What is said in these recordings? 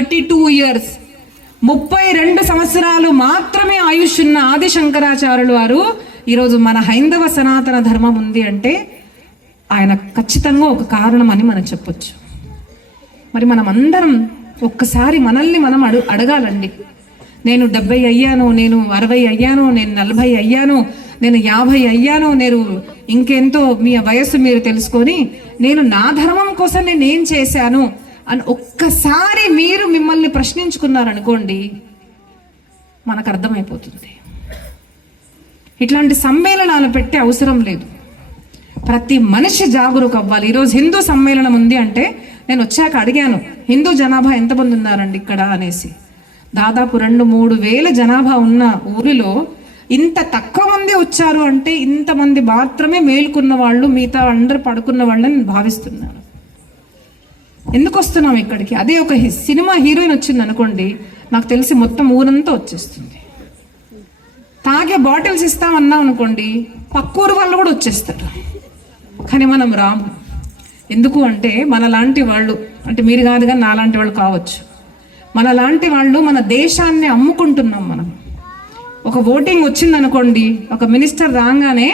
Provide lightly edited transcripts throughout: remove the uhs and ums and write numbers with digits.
32 years, 32 సంవత్సరాలు మాత్రమే ఆయుష్ ఉన్న ఆది శంకరాచార్యులు వారు ఈరోజు మన హైందవ సనాతన ధర్మం ఉంది అంటే ఆయన ఖచ్చితంగా ఒక కారణం అని మనం చెప్పొచ్చు. మరి మనం అందరం ఒక్కసారి మనల్ని మనం అడగాలండి. నేను 70 అయ్యాను, నేను 60 అయ్యాను, నేను 40 అయ్యాను, నేను 50 అయ్యాను, నేను ఇంకెంతో మీ వయస్సు మీరు తెలుసుకొని నేను నా ధర్మం కోసం నేను ఏం చేశాను అని ఒక్కసారి మీరు మిమ్మల్ని ప్రశ్నించుకున్నారనుకోండి, మనకు అర్థమైపోతుంది. ఇట్లాంటి సమ్మేళనాలు పెట్టే అవసరం లేదు. ప్రతి మనిషి జాగరూక అవ్వాలి. ఈరోజు హిందూ సమ్మేళనం ఉంది అంటే నేను వచ్చాక అడిగాను, హిందూ జనాభా ఎంతమంది ఉన్నారండి ఇక్కడ అనేసి. దాదాపు 2-3 వేల జనాభా ఉన్న ఊరిలో ఇంత తక్కువ మంది వచ్చారు అంటే ఇంతమంది మాత్రమే మేలుకున్న వాళ్ళు, మిగతా అందరూ పడుకున్న వాళ్ళని నేను భావిస్తున్నాను. ఎందుకు వస్తున్నాం ఇక్కడికి? అదే ఒక సినిమా హీరోయిన్ వచ్చింది అనుకోండి, నాకు తెలిసి మొత్తం ఊరంతా వచ్చేస్తుంది. తాగే బాటిల్స్ ఇస్తామన్నాం అనుకోండి, పక్కూరు వాళ్ళు కూడా వచ్చేస్తారు. కానీ మనం రాము. ఎందుకు అంటే మనలాంటి వాళ్ళు, అంటే మీరు కాదు కానీ నాలాంటి వాళ్ళు కావచ్చు, మనలాంటి వాళ్ళు మన దేశాన్ని అమ్ముకుంటున్నాం. మనం ఒక ఓటింగ్ వచ్చిందనుకోండి, ఒక మినిస్టర్ రాగానే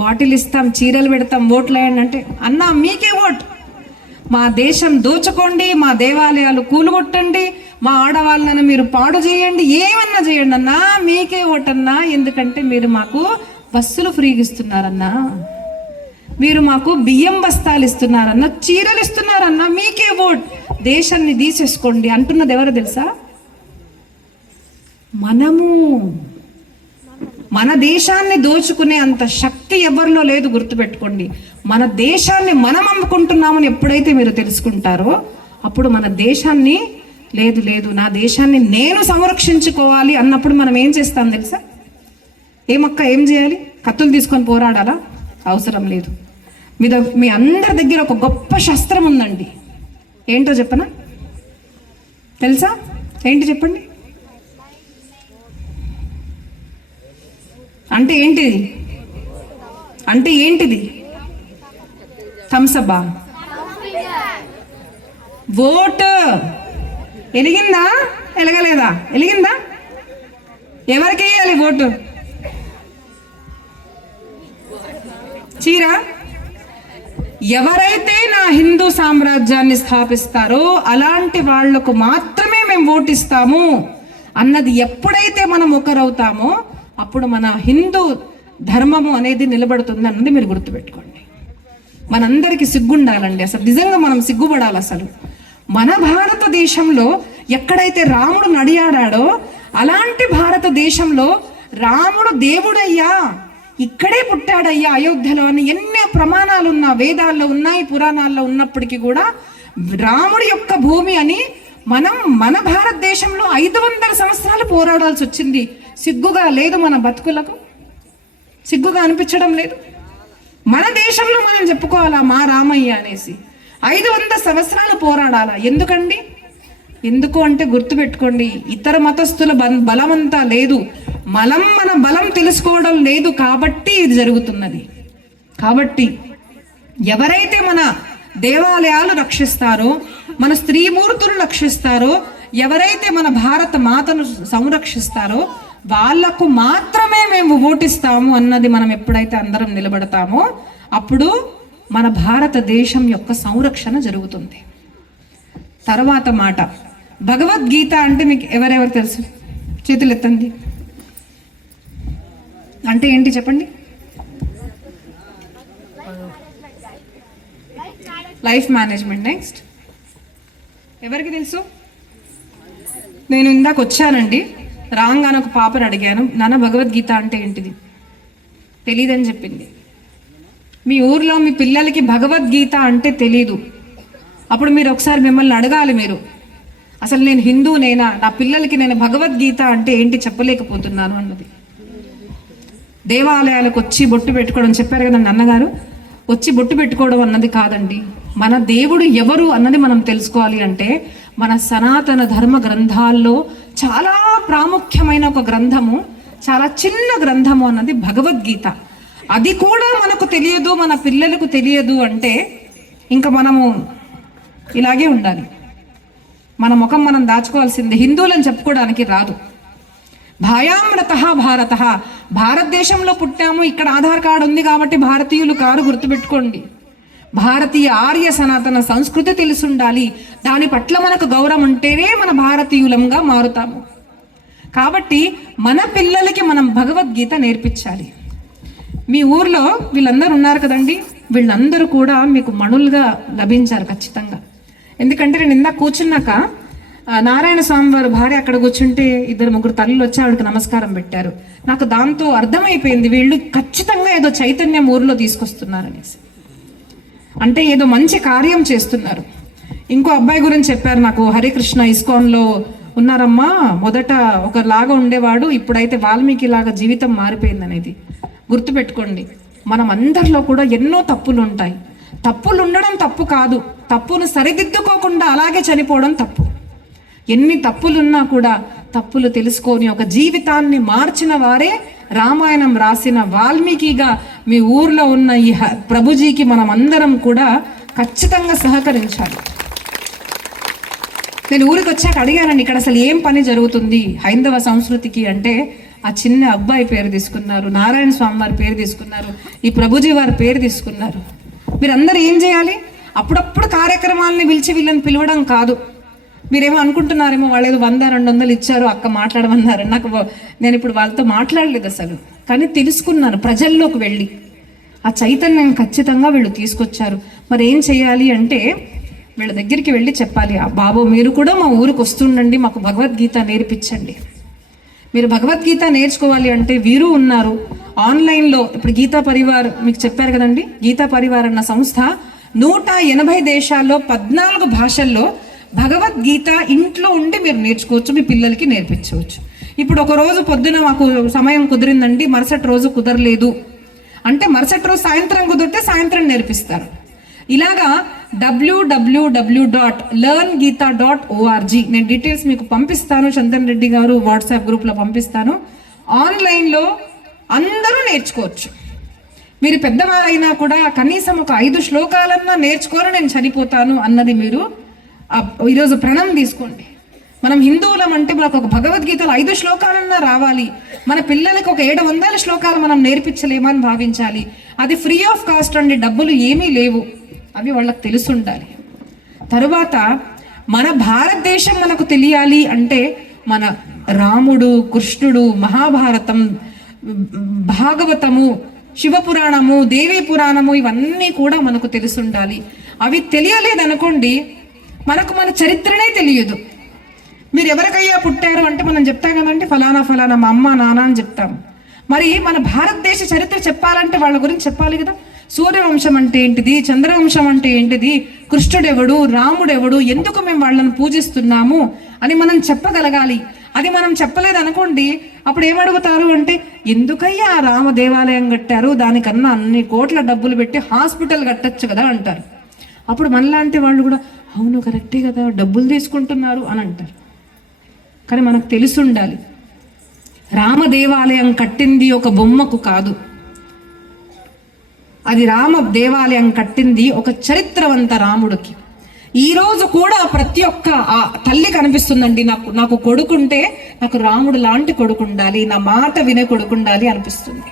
బాటిల్ ఇస్తాం, చీరలు పెడతాం, ఓట్లు వేయండి అంటే, అన్నా మీకే ఓట్, మా దేశం దోచుకోండి, మా దేవాలయాలు కూలుగొట్టండి, మా ఆడవాళ్ళను మీరు పాడు చేయండి, ఏమన్నా చేయండి అన్నా, మీకే ఓటన్నా. ఎందుకంటే మీరు మాకు బస్సులు ఫ్రీగా ఇస్తున్నారన్నా, మీరు మాకు బియ్యం బస్తాలు ఇస్తున్నారన్నా, చీరలు ఇస్తున్నారన్నా, మీకే ఓట్, దేశాన్ని తీసేసుకోండి అంటున్నది ఎవరు తెలుసా? మనము. మన దేశాన్ని దోచుకునే అంత శక్తి ఎవరిలో లేదు, గుర్తుపెట్టుకోండి. మన దేశాన్ని మనం అమ్ముకుంటున్నామని ఎప్పుడైతే మీరు తెలుసుకుంటారో అప్పుడు మన దేశాన్ని లేదు లేదు నా దేశాన్ని నేను సంరక్షించుకోవాలి అన్నప్పుడు మనం ఏం చేస్తాం తెలుసా? ఏమక్క ఏం చేయాలి? కత్తులు తీసుకొని పోరాడాలా? అవసరం లేదు. మీ అందరి దగ్గర ఒక గొప్ప శస్త్రం ఉందండి. ఏంటో చెప్పనా? తెలుసా? ఏంటి చెప్పండి. అంటే ఏంటిది? అంటే ఏంటిది? థమ్సబ్బా? ఓటు ఎలిగిందా? ఎలగలేదా? ఎలిగిందా? ఎవరికి వేయాలి ఓటు? చీర? ఎవరైతే నా హిందూ సామ్రాజ్యాన్ని స్థాపిస్తారో అలాంటి వాళ్లకు మాత్రమే మేము ఓటిస్తాము అన్నది ఎప్పుడైతే మనం ఒకరవుతామో అప్పుడు మన హిందూ ధర్మము అనేది నిలబడుతుంది అన్నది మీరు గుర్తుపెట్టుకోండి. మనందరికీ సిగ్గుండాలండి. అసలు నిజంగా మనం సిగ్గుపడాలి. అసలు మన భారతదేశంలో ఎక్కడైతే రాముడు నడియాడాడో అలాంటి భారతదేశంలో రాముడు దేవుడయ్యా, ఇక్కడే పుట్టాడయ్యా అయోధ్యలో అని ఎన్నో ప్రమాణాలు ఉన్న వేదాల్లో ఉన్నాయి, పురాణాల్లో ఉన్నప్పటికీ కూడా రాముడి యొక్క భూమి అని మనం మన భారతదేశంలో 500 సంవత్సరాలు పోరాడాల్సి వచ్చింది. సిగ్గుగా లేదు? మన బతుకులకు సిగ్గుగా అనిపించడం లేదు? మన దేశంలో మనం చెప్పుకోవాలా మా రామయ్య అనేసి 500 సంవత్సరాలు పోరాడాలా? ఎందుకండి? ఎందుకు అంటే గుర్తుపెట్టుకోండి, ఇతర మతస్థుల బలమంతా లేదు, మన బలం తెలుసుకోవడం లేదు కాబట్టి ఇది జరుగుతున్నది. కాబట్టి ఎవరైతే మన దేవాలయాలు రక్షిస్తారో, మన స్త్రీమూర్తులు రక్షిస్తారో, ఎవరైతే మన భారత మాతను సంరక్షిస్తారో వాళ్లకు మాత్రమే మేము ఓటిస్తాము అన్నది మనం ఎప్పుడైతే అందరం నిలబడతామో అప్పుడు మన భారతదేశం యొక్క సంరక్షణ జరుగుతుంది. తర్వాత మాట, భగవద్గీత అంటే మీకు ఎవరెవరు తెలుసు? చేతులు ఎత్తండి. అంటే ఏంటి చెప్పండి? Life management. నెక్స్ట్ ఎవరికి తెలుసు? నేను ఇందాక వచ్చానండి, రాగానే ఒక పాపను అడిగాను, నాన్న భగవద్గీత అంటే ఏంటిది? తెలీదని చెప్పింది. మీ ఊర్లో మీ పిల్లలకి భగవద్గీత అంటే తెలీదు. అప్పుడు మీరు ఒకసారి మిమ్మల్ని అడగాలి, మీరు అసలు నేను హిందూనేనా, నా పిల్లలకి నేను భగవద్గీత అంటే ఏంటి చెప్పలేకపోతున్నాను అన్నది. దేవాలయాలకు వచ్చి బొట్టు పెట్టుకోవడం చెప్పారు కదండి అన్నగారు, వచ్చి బొట్టు పెట్టుకోవడం అన్నది కాదండి. మన దేవుడు ఎవరు అన్నది మనం తెలుసుకోవాలి అంటే మన సనాతన ధర్మ గ్రంథాల్లో చాలా ప్రాముఖ్యమైన ఒక గ్రంథము, చాలా చిన్న గ్రంథము అన్నది భగవద్గీత. అది కూడా మనకు తెలియదు, మన పిల్లలకు తెలియదు అంటే ఇంకా మనము ఇలాగే ఉండాలి. మన ముఖం మనం దాచుకోవాల్సిందే. హిందువులని చెప్పుకోవడానికి రాదు. భాయామృత భారత, భారతదేశంలో పుట్టాము, ఇక్కడ ఆధార్ కార్డు ఉంది కాబట్టి భారతీయులు కారు, గుర్తుపెట్టుకోండి. భారతీయ ఆర్య సనాతన సంస్కృతి తెలిసి ఉండాలి. దాని పట్ల మనకు గౌరవం ఉంటేనే మన భారతీయులంగా మారుతాము. కాబట్టి మన పిల్లలకి మనం భగవద్గీత నేర్పించాలి. మీ ఊర్లో వీళ్ళందరూ ఉన్నారు కదండి, వీళ్ళందరూ కూడా మీకు మణులుగా లభించారు ఖచ్చితంగా. ఎందుకంటే నేను ఇందాక కూర్చున్నాక నారాయణ స్వామి వారి భార్య అక్కడ కూర్చుంటే 2-3 తల్లులు వచ్చి ఆవిడకి నమస్కారం పెట్టారు. నాకు దాంతో అర్థమైపోయింది వీళ్ళు ఖచ్చితంగా ఏదో చైతన్యం ఊర్లో తీసుకొస్తున్నారనేసి, అంటే ఏదో మంచి కార్యం చేస్తున్నారు. ఇంకో అబ్బాయి గురించి చెప్పారు నాకు, హరికృష్ణ ఇస్కాన్లో ఉన్నారమ్మా, మొదట ఒకలాగా ఉండేవాడు, ఇప్పుడైతే వాల్మీకి లాగా జీవితం మారిపోయింది అనేది. గుర్తుపెట్టుకోండి, మనం అందరిలో కూడా ఎన్నో తప్పులు ఉంటాయి. తప్పులు ఉండడం తప్పు కాదు, తప్పును సరిదిద్దుకోకుండా అలాగే చనిపోవడం తప్పు. ఎన్ని తప్పులున్నా కూడా తప్పులు తెలుసుకొని ఒక జీవితాన్ని మార్చిన వారే రామాయణం రాసిన వాల్మీకిగా మీ ఊర్లో ఉన్న ఈ ప్రభుజీకి మనం అందరం కూడా ఖచ్చితంగా సహకరించాలి. నేను ఊరికి వచ్చాక అడిగానండి, ఇక్కడ అసలు ఏం పని జరుగుతుంది హైందవ సంస్కృతికి అంటే, ఆ చిన్న అబ్బాయి పేరు తీసుకున్నారు, నారాయణ స్వామి వారి పేరు తీసుకున్నారు, ఈ ప్రభుజీ వారి పేరు తీసుకున్నారు. మీరందరూ ఏం చేయాలి? అప్పుడప్పుడు కార్యక్రమాలని పిలిచి వీళ్ళని పిలవడం కాదు. మీరేమో అనుకుంటున్నారేమో వాళ్ళు ఏదో 100-200 ఇచ్చారు, అక్క మాట్లాడమన్నారు. నేను ఇప్పుడు వాళ్ళతో మాట్లాడలేదు అసలు, కానీ తెలుసుకున్నాను ప్రజల్లోకి వెళ్ళి. ఆ చైతన్యం ఖచ్చితంగా వీళ్ళు తీసుకొచ్చారు. మరి ఏం చేయాలి అంటే వీళ్ళ దగ్గరికి వెళ్ళి చెప్పాలి, బాబు మీరు కూడా మా ఊరికి వస్తుండండి, మాకు భగవద్గీత నేర్పించండి. మీరు భగవద్గీత నేర్చుకోవాలి అంటే వీరు ఉన్నారు ఆన్లైన్లో. ఇప్పుడు గీతా పరివార్ మీకు చెప్పారు కదండి, గీతా పరివార్ అన్న సంస్థ 180 దేశాల్లో 14 భాషల్లో భగవద్గీత ఇంట్లో ఉండి మీరు నేర్చుకోవచ్చు, మీ పిల్లలకి నేర్పించవచ్చు. ఇప్పుడు ఒక రోజు పొద్దున మాకు సమయం కుదిరిందండి, మరుసటి రోజు కుదరలేదు అంటే మరుసటి రోజు సాయంత్రం కుదిరితే సాయంత్రం నేర్పిస్తారు. ఇలాగా www.learngita.org నేను డీటెయిల్స్ మీకు పంపిస్తాను, చందన్ రెడ్డి గారు వాట్సాప్ గ్రూప్లో పంపిస్తాను. ఆన్లైన్లో అందరూ నేర్చుకోవచ్చు. మీరు పెద్దవారైనా కూడా కనీసం ఒక 5 శ్లోకాలన్నా నేర్చుకోని నేను చనిపోతాను అన్నది మీరు ఈరోజు ప్రణం తీసుకోండి. మనం హిందువులం అంటే మనకు ఒక భగవద్గీతలో 5 శ్లోకాలన్నా రావాలి. మన పిల్లలకి ఒక 700 శ్లోకాలు మనం నేర్పించలేమని భావించాలి. అది ఫ్రీ ఆఫ్ కాస్ట్ అండి, డబ్బులు ఏమీ లేవు, అవి వాళ్ళకి తెలుసుండాలి. తరువాత మన భారతదేశం మనకు తెలియాలి అంటే మన రాముడు, కృష్ణుడు, మహాభారతం, భాగవతము, శివపురాణము, దేవీ పురాణము ఇవన్నీ కూడా మనకు తెలుసుండాలి. అవి తెలియలేదనుకోండి మనకు మన చరిత్రనే తెలియదు. మీరు ఎవరికయ్యా పుట్టారు అంటే మనం చెప్తాం కదండి, ఫలానా ఫలానా మా అమ్మ నాన్న అని చెప్తాం. మరి మన భారతదేశ చరిత్ర చెప్పాలంటే వాళ్ళ గురించి చెప్పాలి కదా. సూర్యవంశం అంటే ఏంటిది, చంద్రవంశం అంటే ఏంటిది, కృష్ణుడెవడు, రాముడెవడు, ఎందుకు మేము వాళ్ళని పూజిస్తున్నాము అని మనం చెప్పగలగాలి. అది మనం చెప్పలేదు అనుకోండి, అప్పుడు ఏమడుగుతారు అంటే ఎందుకయ్యా రామ దేవాలయం కట్టారు, దానికన్నా అన్ని కోట్ల డబ్బులు పెట్టి హాస్పిటల్ కట్టచ్చు కదా అంటారు. అప్పుడు మనలాంటి వాళ్ళు కూడా అవును కరెక్టే కదా, డబ్బులు తీసుకుంటున్నారు అని అంటారు. కానీ మనకు తెలుసుండాలి, రామ దేవాలయం కట్టింది ఒక బొమ్మకు కాదు, అది రామ దేవాలయం కట్టింది ఒక చరిత్రవంత రాముడికి. ఈరోజు కూడా ప్రతి ఒక్క తల్లి కనిపిస్తుందండి, నాకు కొడుకుంటే నాకు రాముడు లాంటి కొడుకు ఉండాలి, నా మాట వినే కొడుకు ఉండాలి అనిపిస్తుంది.